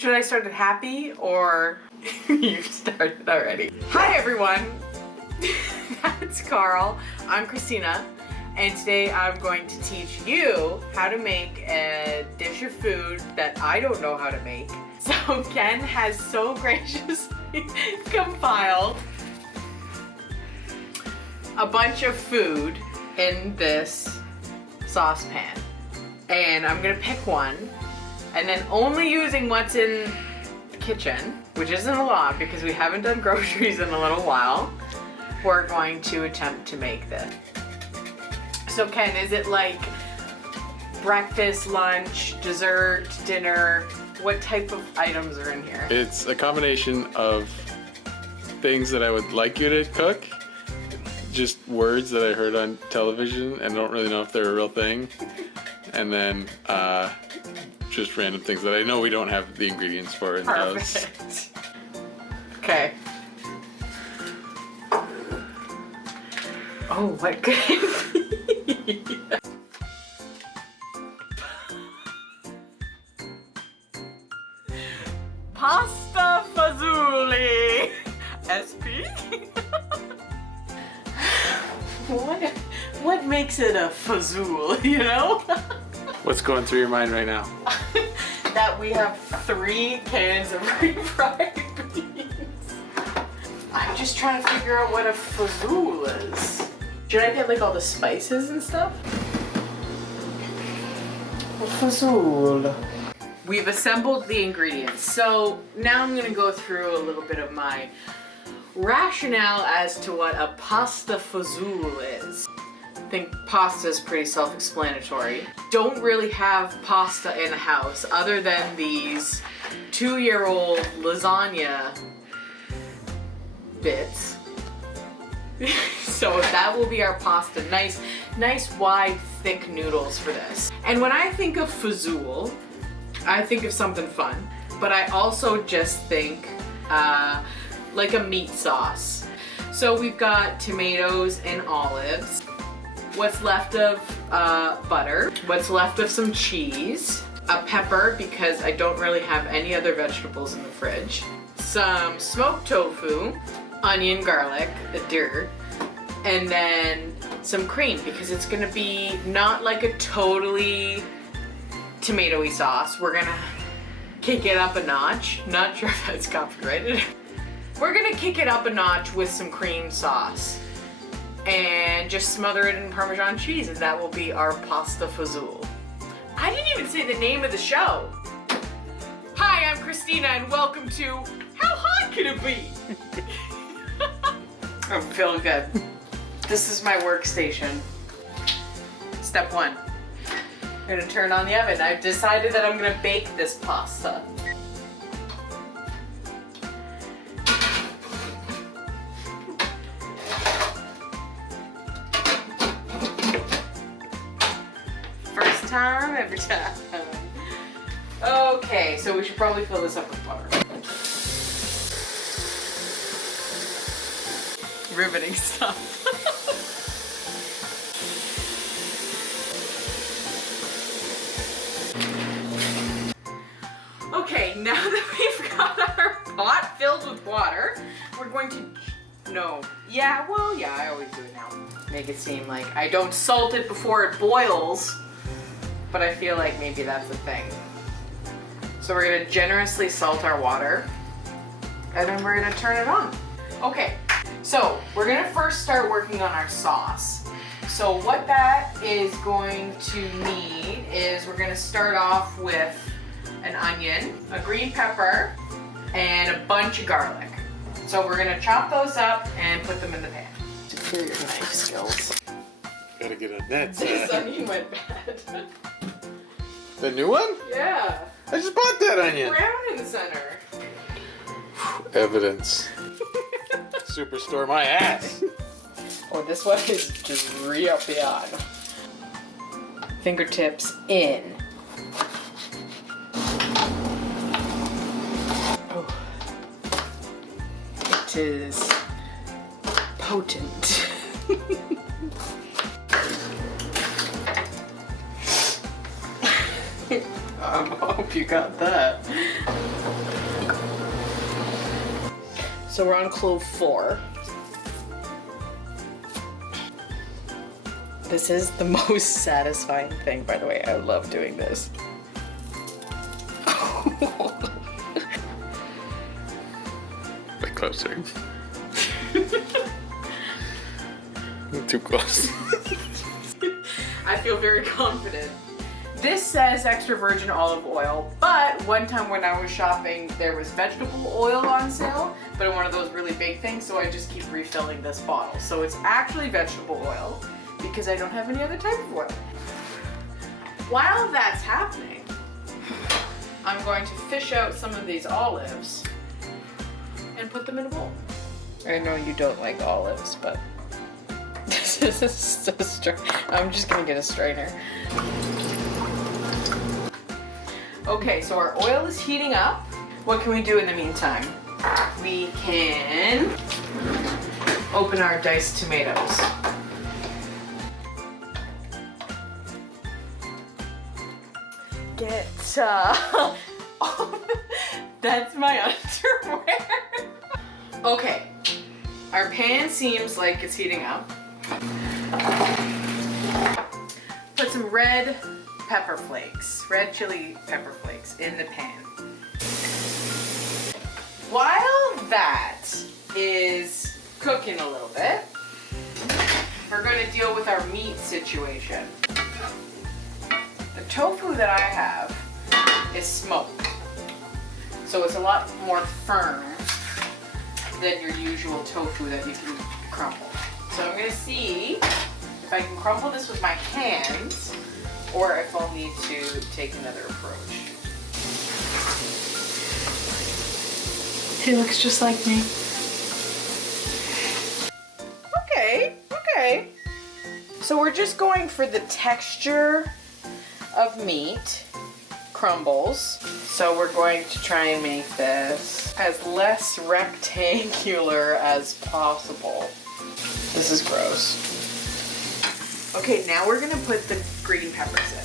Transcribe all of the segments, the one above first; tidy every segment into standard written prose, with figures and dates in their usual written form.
Should I start it happy or you started already? Hi everyone, that's Carl. I'm Christina, and today I'm going to teach you how to make a dish of food that I don't know how to make. So Ken has so graciously compiled a bunch of food in this saucepan. And I'm gonna pick one, and then only using what's in the kitchen, which isn't a lot because we haven't done groceries in a little while, we're going to attempt to make this. So Ken, is it like breakfast, lunch, dessert, dinner? What type of items are in here? It's a combination of things that I would like you to cook, just words that I heard on television and don't really know if they're a real thing, and then just random things that I know we don't have the ingredients for in the house. Perfect. Okay. Oh, what could it be? Pasta fazzule. SP? What makes it a fazzule, you know? What's going through your mind right now? That we have 3 cans of refried beans. I'm just trying to figure out what a fazzule is. Should I get like all the spices and stuff? A fazzule. We've assembled the ingredients. So now I'm gonna go through a little bit of my rationale as to what a pasta fazzule is. I think pasta is pretty self-explanatory. Don't really have pasta in the house other than these 2-year-old lasagna bits. So that will be our pasta. Nice wide thick noodles for this. And when I think of fazzule, I think of something fun, but I also just think like a meat sauce. So we've got tomatoes and olives, what's left of butter, what's left of some cheese, a pepper because I don't really have any other vegetables in the fridge, some smoked tofu, onion, garlic, and then some cream because it's gonna be not like a totally tomatoey sauce. We're gonna kick it up a notch. Not sure if that's copyrighted. We're gonna kick it up a notch with some cream sauce and just smother it in Parmesan cheese, and that will be our pasta fazzule. I didn't even say the name of the show. Hi, I'm Christina, and welcome to How Hot Can It Be? I'm feeling good. This is my workstation. Step 1. I'm gonna turn on the oven. I've decided that I'm gonna bake this pasta. First time, every time. Okay, so we should probably fill this up with butter. Riveting stuff. Okay, now that we've got our pot filled with water, we're going to, I always do it now. Make it seem like I don't salt it before it boils, but I feel like maybe that's a thing. So we're gonna generously salt our water, and then we're gonna turn it on. Okay, so we're gonna first start working on our sauce. So what that is going to need is we're gonna start off with an onion, a green pepper, and a bunch of garlic. So we're gonna chop those up and put them in the pan. Superior knife skills. Gotta get a net. This onion went bad. The new one? Yeah. I just bought that onion. Brown in the center. Evidence. Superstore my ass. Oh, this one is just real beyond. Fingertips in. Oh. It is potent. I hope you got that. So we're on clove 4. This is the most satisfying thing, by the way. I love doing this. Bit closer. Too close. I feel very confident. This says extra virgin olive oil, but one time when I was shopping, there was vegetable oil on sale, but in one of those really big things, so I just keep refilling this bottle. So it's actually vegetable oil because I don't have any other type of oil. While that's happening, I'm going to fish out some of these olives and put them in a bowl. I know you don't like olives, but this is so I'm just gonna get a strainer. Okay, so our oil is heating up. What can we do in the meantime? We can open our diced tomatoes. Get, that's my underwear. Okay, our pan seems like it's heating up. Put some red pepper flakes, red chili pepper flakes in the pan. While that is cooking a little bit, we're going to deal with our meat situation. The tofu that I have is smoked, so it's a lot more firm than your usual tofu that you can crumble. So I'm going to see if I can crumble this with my hands or if I'll need to take another approach. He looks just like me. Okay. So we're just going for the texture of meat crumbles. So we're going to try and make this as less rectangular as possible. This is gross. Okay, now we're gonna put the green peppers in.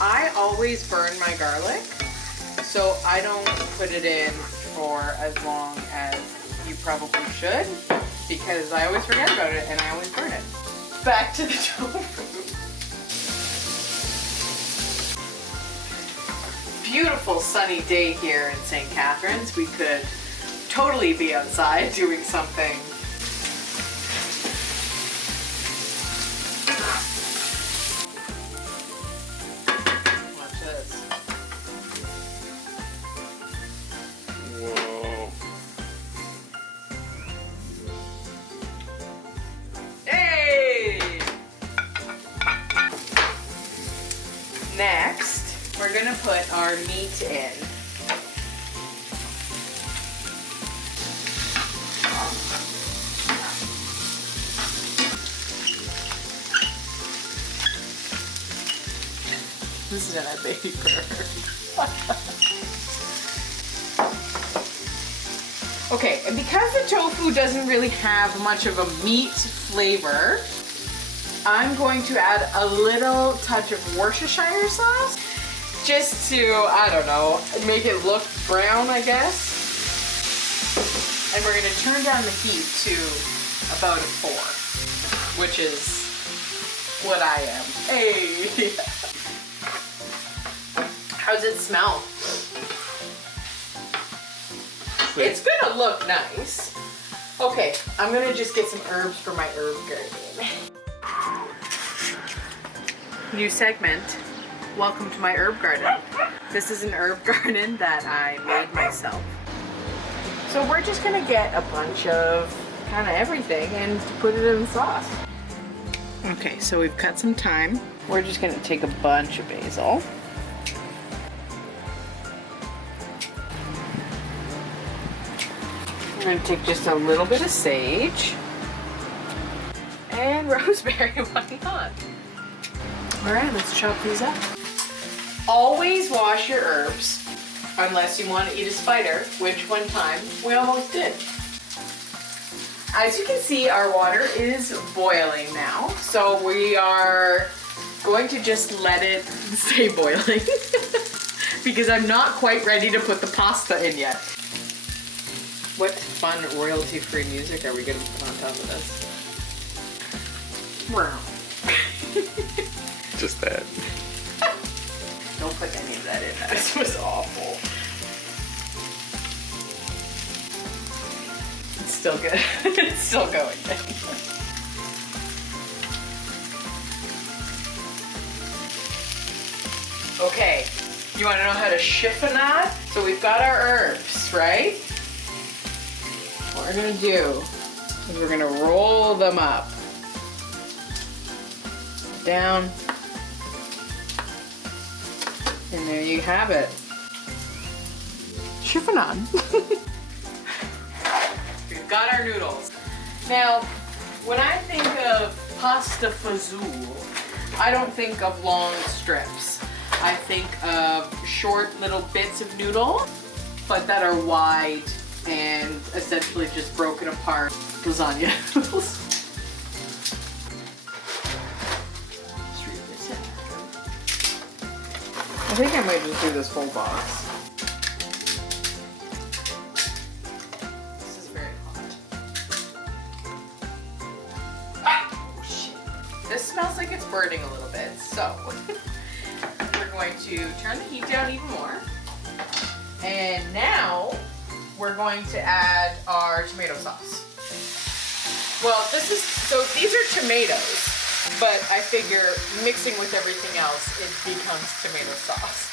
I always burn my garlic, so I don't put it in for as long as you probably should, because I always forget about it and I always burn it. Back to the tofu. Beautiful sunny day here in St. Catharines. We could totally be outside doing something. Watch this. Whoa. Hey! Next, we're gonna put our meat in. This is gonna be Okay, and because the tofu doesn't really have much of a meat flavor, I'm going to add a little touch of Worcestershire sauce just to, I don't know, make it look brown, I guess. And we're gonna turn down the heat to about a 4, which is what I am. Hey! How's it smell? It's gonna look nice. Okay, I'm gonna just get some herbs for my herb garden. New segment. Welcome to my herb garden. This is an herb garden that I made myself. So we're just gonna get a bunch of kind of everything and put it in the sauce. Okay, so we've cut some thyme. We're just gonna take a bunch of basil. We're gonna take just a little bit of sage and rosemary, why not? All right, let's chop these up. Always wash your herbs unless you want to eat a spider, which one time we almost did. As you can see, our water is boiling now, so we are going to just let it stay boiling because I'm not quite ready to put the pasta in yet. What fun royalty-free music are we going to put on top of this? Just that. Don't put any of that in. This was awful. It's still good. It's still going. Okay, you want to know how to chiffonade? So we've got our herbs, right? What we're gonna do is we're gonna roll them up, down, and there you have it. Chiffonade. We've got our noodles. Now, when I think of pasta fazzule, I don't think of long strips. I think of short little bits of noodle, but that are wide and essentially just broken apart lasagna noodles. I think I might just do this whole box. This is very hot. Oh shit. This smells like it's burning a little bit, so we're going to turn the heat down even more. And now we're going to add our tomato sauce. Well, these are tomatoes, but I figure mixing with everything else, it becomes tomato sauce.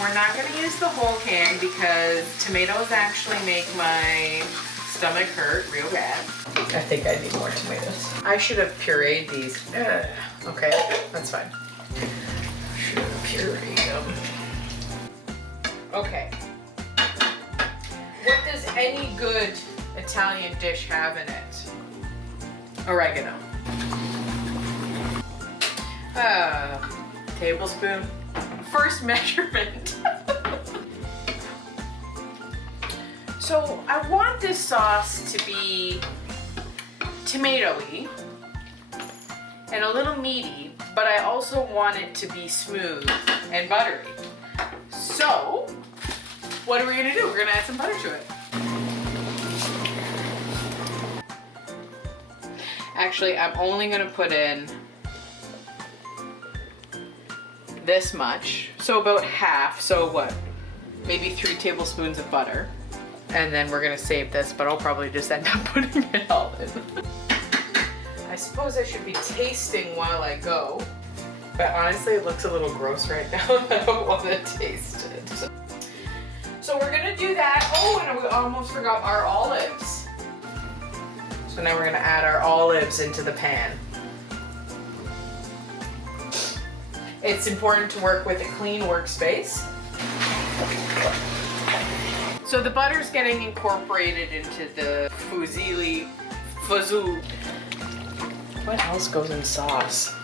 We're not gonna use the whole can because tomatoes actually make my stomach hurt real bad. I think I need more tomatoes. I should have pureed these. Okay, that's fine. Should have pureed them. Okay. What does any good Italian dish have in it? Oregano. Tablespoon. First measurement. So I want this sauce to be tomatoey and a little meaty, but I also want it to be smooth and buttery. So, what are we gonna do? We're gonna add some butter to it. Actually, I'm only gonna put in this much. So about half, so what? Maybe 3 tablespoons of butter. And then we're gonna save this, but I'll probably just end up putting it all in. I suppose I should be tasting while I go. But honestly, it looks a little gross right now. I don't want to taste it. So we're gonna do that. Oh, and we almost forgot our olives. So now we're gonna add our olives into the pan. It's important to work with a clean workspace. So the butter's getting incorporated into the fazzule. What else goes in sauce?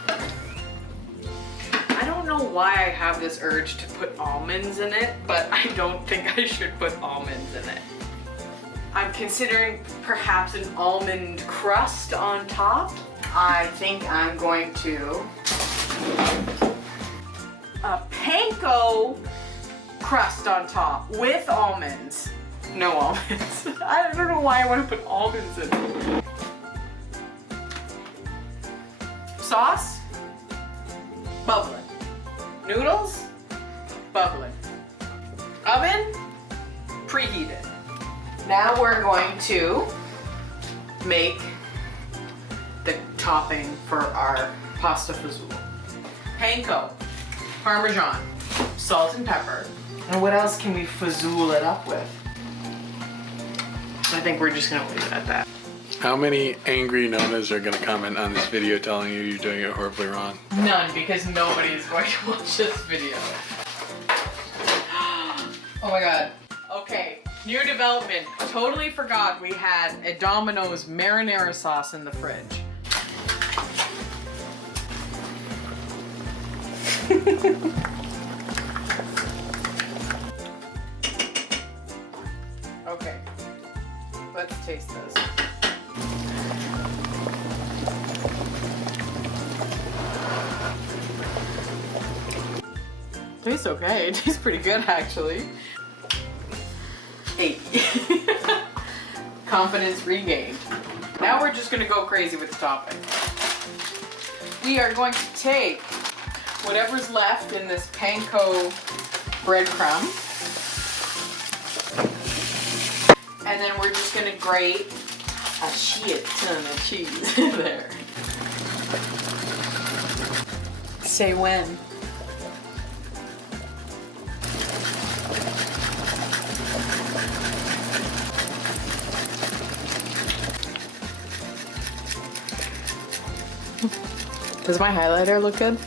I don't know why I have this urge to put almonds in it, but I don't think I should put almonds in it. I'm considering perhaps an almond crust on top. I think I'm going to a panko crust on top with almonds. No almonds. I don't know why I want to put almonds in it. Sauce, bubbling. Noodles, bubbling. Oven, preheated. Now we're going to make the topping for our pasta fazzule. Panko, Parmesan, salt and pepper. And what else can we fazzule it up with? I think we're just gonna leave it at that. How many angry nonas are going to comment on this video telling you you're doing it horribly wrong? None, because nobody is going to watch this video. Oh my god. Okay, new development. Totally forgot we had a Domino's marinara sauce in the fridge. Okay, let's taste this. tastes okay. It tastes pretty good, actually. 8. Confidence regained. Now we're just gonna go crazy with the topping. We are going to take whatever's left in this panko breadcrumb, and then we're just gonna grate a shit ton of cheese in there. Say when. Does my highlighter look good?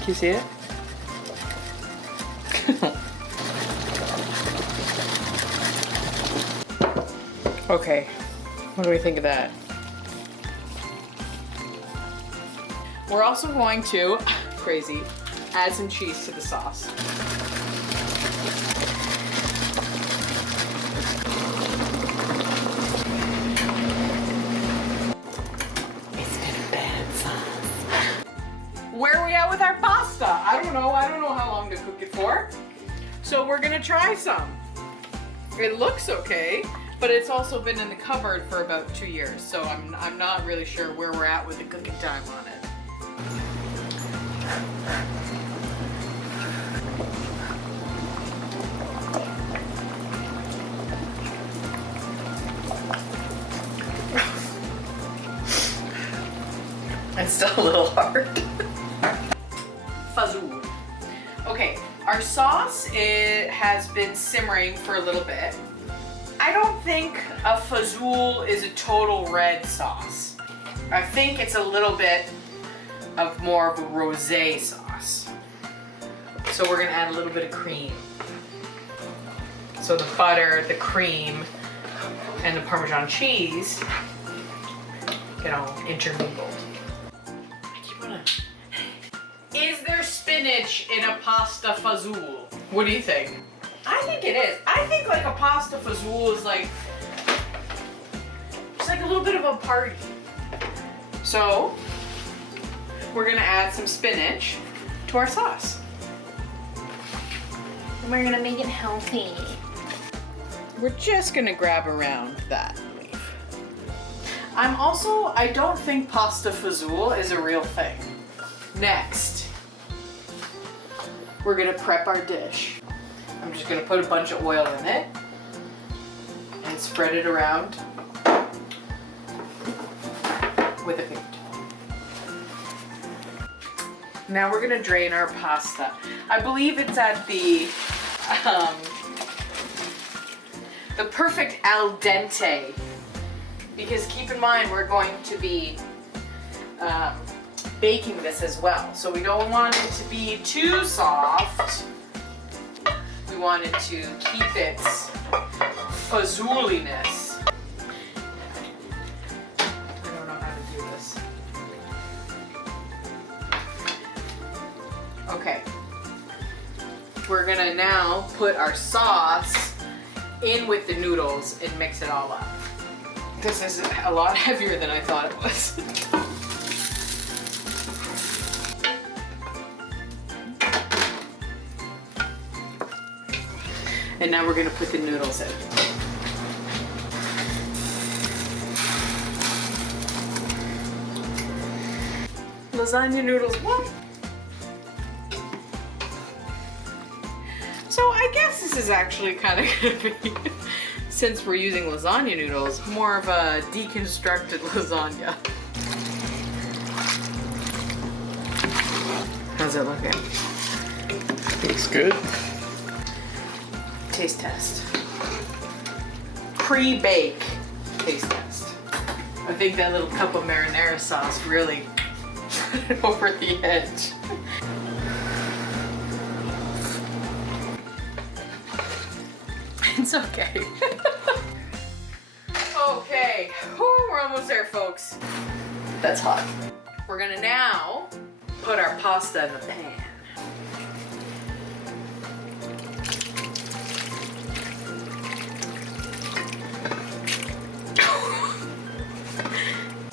Can you see it? Okay, what do we think of that? We're also going to, crazy, add some cheese to the sauce. Where are we at with our pasta? I don't know how long to cook it for. So we're gonna try some. It looks okay, but it's also been in the cupboard for about 2 years, so I'm not really sure where we're at with the cooking time on it. It's still a little hard. Fazzule. Okay, our sauce has been simmering for a little bit. I don't think a fazzule is a total red sauce. I think it's a little bit of more of a rosé sauce. So we're gonna add a little bit of cream. So the butter, the cream, and the Parmesan cheese get all intermingled. Is there spinach in a pasta fazzule? What do you think? I think it is. I think like a pasta fazzule is like, it's like a little bit of a party. So, we're gonna add some spinach to our sauce. And we're gonna make it healthy. We're just gonna grab around that leaf. I don't think pasta fazzule is a real thing. Next, we're gonna prep our dish. I'm just gonna put a bunch of oil in it and spread it around with a paper towel. Now we're gonna drain our pasta. I believe it's at the perfect al dente, because keep in mind we're going to be baking this as well. So we don't want it to be too soft. We want it to keep its fazzuliness. I don't know how to do this. Okay. We're gonna now put our sauce in with the noodles and mix it all up. This is a lot heavier than I thought it was. And now we're gonna put the noodles in. Lasagna noodles, what? So I guess this is actually kind of gonna be, since we're using lasagna noodles, more of a deconstructed lasagna. How's it looking? Looks good. Taste test. Pre-bake taste test. I think that little cup of marinara sauce really put it over the edge. It's okay. Okay, whew, we're almost there, folks. That's hot. We're gonna now put our pasta in the pan.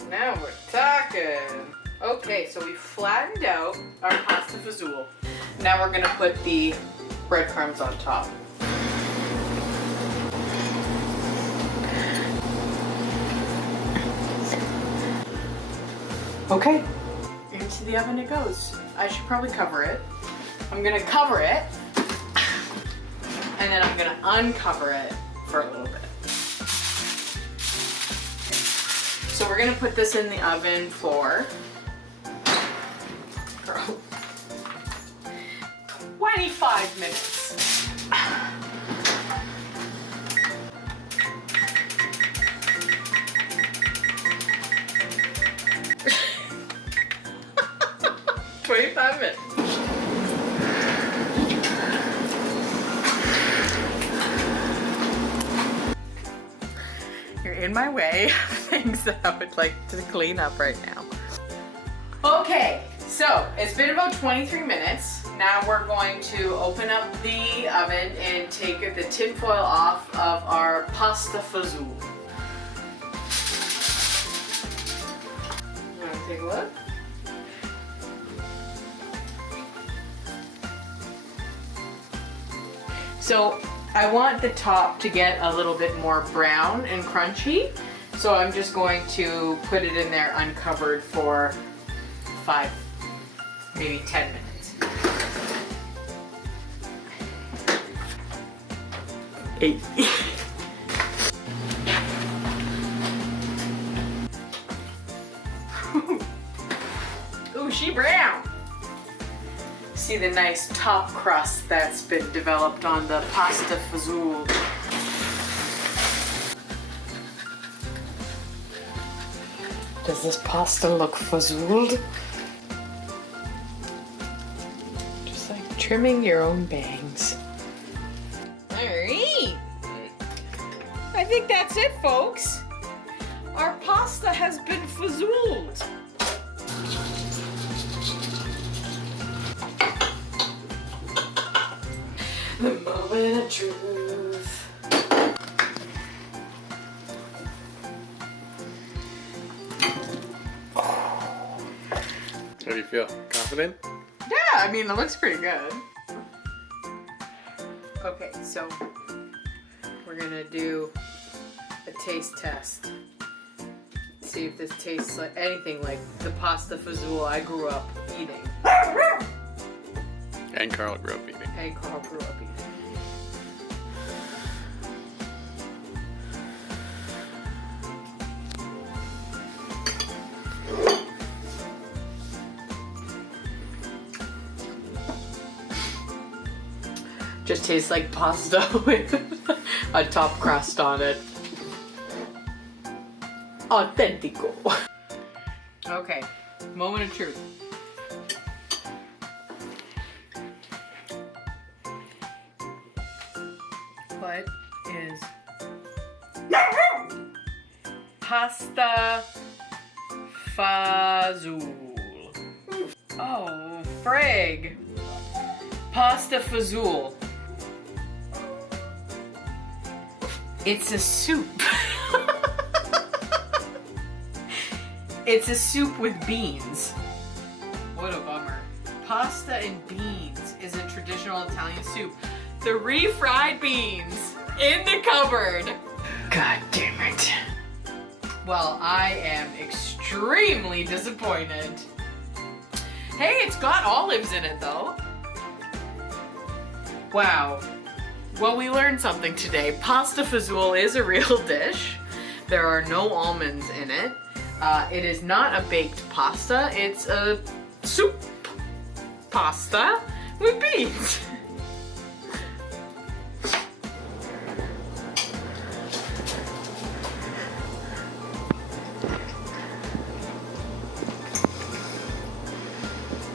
Now we're talking. Okay, so we flattened out our pasta fazool. Now we're gonna put the breadcrumbs on top. Okay, into the oven it goes. I should probably cover it. I'm gonna cover it, and then I'm gonna uncover it for a little bit. So we're gonna put this in the oven for 25 minutes. You're in my way of things that I would like to clean up right now. Okay, so it's been about 23 minutes. Now we're going to open up the oven and take the tin foil off of our pasta fazool. You want to take a look? So I want the top to get a little bit more brown and crunchy. So I'm just going to put it in there uncovered for 5, maybe 10 minutes. 8. Ooh, she brown. See the nice top crust that's been developed on the pasta fazool. Does this pasta look fazooled? Just like trimming your own bangs. Alright. I think that's it, folks. Our pasta has been fazooled. The moment of truth. How do you feel? Confident? Yeah, I mean, it looks pretty good. Okay, so we're gonna do a taste test. See if this tastes like anything like the pasta fazool I grew up eating. And Carl grew up eating. And Carl grew up eating. Just tastes like pasta with a top crust on it. Authentico. Okay, moment of truth. What is pasta fazool? Oh, frig. Pasta fazool. It's a soup. It's a soup with beans. What a bummer. Pasta and beans is a traditional Italian soup. The refried beans in the cupboard. God damn it. Well, I am extremely disappointed. Hey, it's got olives in it though. Wow. Well, we learned something today. Pasta fazool is a real dish. There are no almonds in it. It is not a baked pasta. It's a soup pasta with beans.